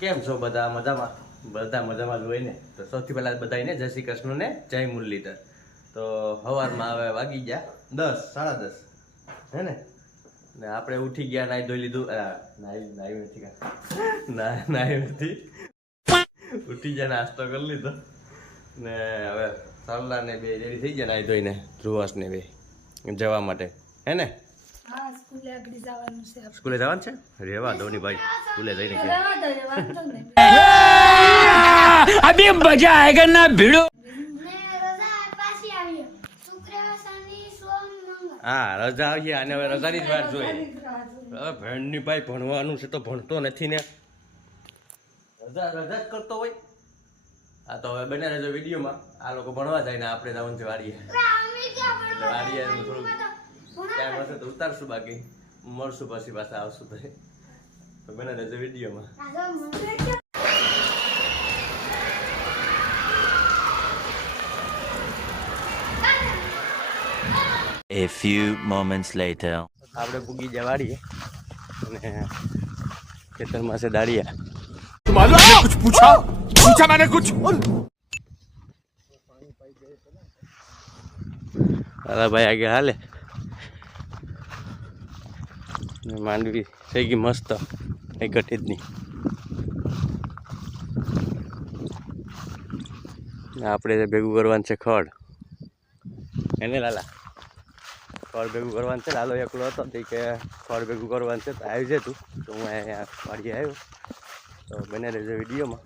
કેમ છો બધા? મજામાં? બધા મજામાં જોઈને તો સૌથી પહેલાં બધાને જય શ્રી કૃષ્ણને જય મુરલીધર. તો સવારમાં હવે વાગી ગયા. દસ, સાડા દસ. હે ને? ને આપણે ઉઠી ગયા નાઈ ધોઈ લીધું. નાહી નાઈ નથી. ના નાઈ નથી. ઉઠી ગયા, નાસ્તો કરી લીધો. ને હવે સરલાને બે રેડી થઈ ગયા નાઈ ધોઈને. ધ્રુવાસ ને બે જવા માટે. હે ને? હા સ્કૂલે જવાનું છે સ્કૂલે જવાનું છે? ભાઈ સ્કૂલે જઈને અભી મજા આયેગા ના ભીડો? હા રજા આવી અને હવે રજાની જ વાર જોઈએ. હવે ભણની ભાઈ ભણવાનું છે તો ભણતો નથી ને. રજા રજા જ કરતો હોય. આ તો હવે બને રજો વિડીયોમાં. આ લોકો ભણવા જાય ને આપણે જવાનું છે વાડીએ વાડીએ થોડુંક. હશે તો ઉતારશું બાકી. મળશું પછી પાછા આવશું તો. બને રહેજો વિડીયોમાં. A few moments later. આપણે પૂગી જવાડીએ અને ખેતરમાં છે દાડિયા માલુમ આપને કુછ પૂછા પૂછા મને કુછ અલા ભાઈ આગે હાલે. માંડવી થઈ ગઈ મસ્ત. એ ઘટે નહીં. આપણે ભેગું કરવાનું છે ખડ. એને લાલા. ખડ ભેગું કરવાનું છે. લાલો એકલો હતો. તે કે ખડ ભેગું કરવાનું છે. તો આવી જતું તો હું અહીંયા વાડીએ આવ્યો. તો બને રહેજો વિડીયોમાં.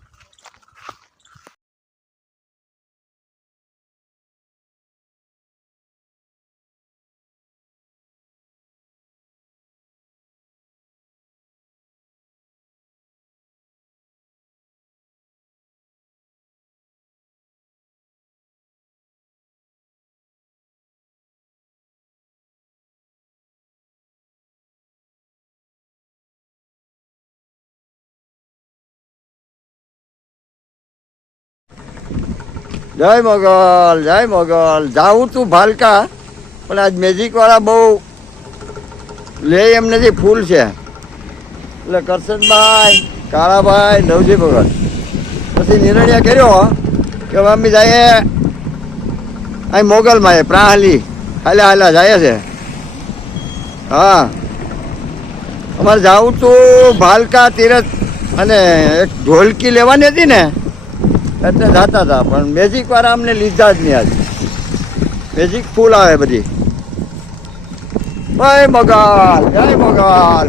જય મોગલ જય મોગલ. જાઉં તું ભાલકા, પણ આજ મેજિક વાળા બહુ લે એમ નથી, ફૂલ છે. એટલે કરશનભાઈ, કાળાભાઈ, નવજી ભગત. પછી નિર્ણય કર્યો કે મમ્મી જઈએ અહીં મોગલમાં એ પ્રાહલી. હાલ્યા હાલ્યા જાય છે. હા. અમારે જાઉં તું ભાલકા, તીરથ અને એક ઢોલકી લેવાની હતી ને એટલે જાતા હતા પણ મેજિક વાળા અમને લીધા જ નહીં આજે. મેજિક ફૂલ આવે બધી. જય મગાલ જય મગાલ.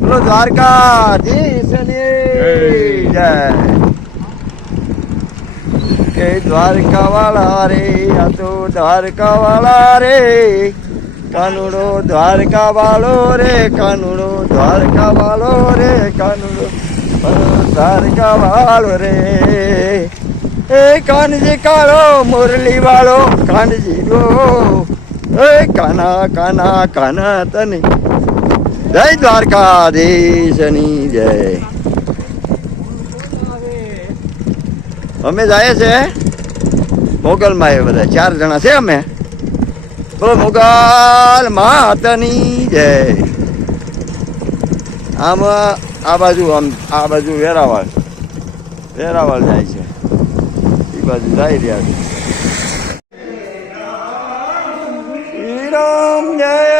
બોલો દ્વારકાધીશની જય. કે દ્વારકા વાળા રે આ તો દ્વારકા વાળા રે. કાનુડો દ્વારકા વાળો રે કાનુડો દ્વારકા વાળો રે કાનુડો દ્વારકા વાળો રે. એ કાનજી કાળો, મુરલી વાળો, કાનજી ગો એ કાના કાના કાના તને. જય દ્વારકાધીશની જય. અમે જાય છે મોગલમાં એ બધા, ચાર જણા છે અમે. બોલો મોગલ માતની જય. આમ આ બાજુ આમ, આ બાજુ વેરાવળ. વેરાવળ જાય છે. એ બાજુ જઈ રહ્યા છે. શ્રી રામ જય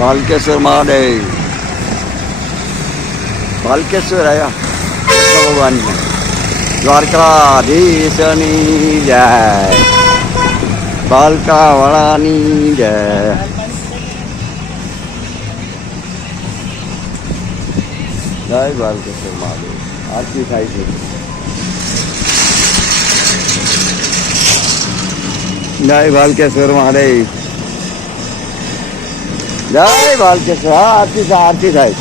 બાલકેશ્વર મહાદેવ બાલકેશ્વર આવ્યા કૃષ્ણ ભગવાનના દ્વારકાધીશની જય બાલકાવાળાની જય જય બાલકેશ્વર મહાદેવ આરતી થાય છે જય બાલકેશ્વર મહાદેવ જય બાલકૃષ્ણ. હા આરતી આરતી થાય.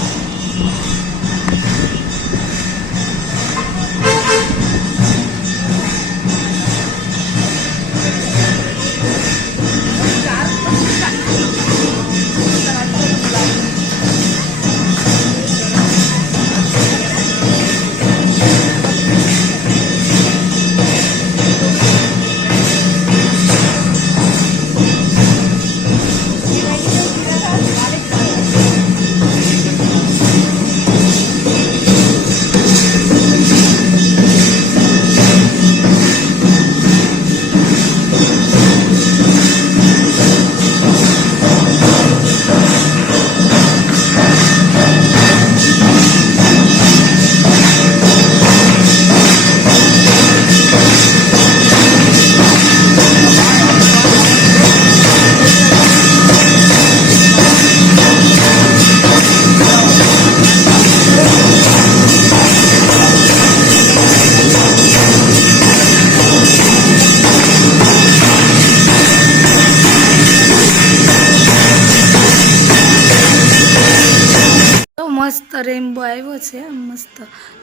છે મસ્ત.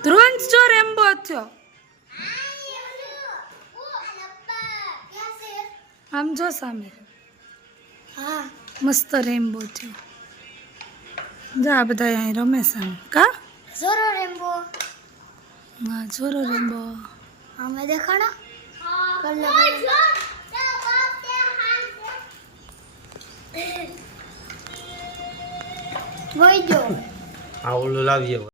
ધ્રુવંશ જો રેમ્બો થયો. આમ જો સામે. હા મસ્ત રેમ્બો થયો. જા બધા અહીં રમે છે કા? જોરો રેમ્બો હા જોરો રેમ્બો અમે દેખાડો. કલર વઈ જો આ ઓલું લાવીએ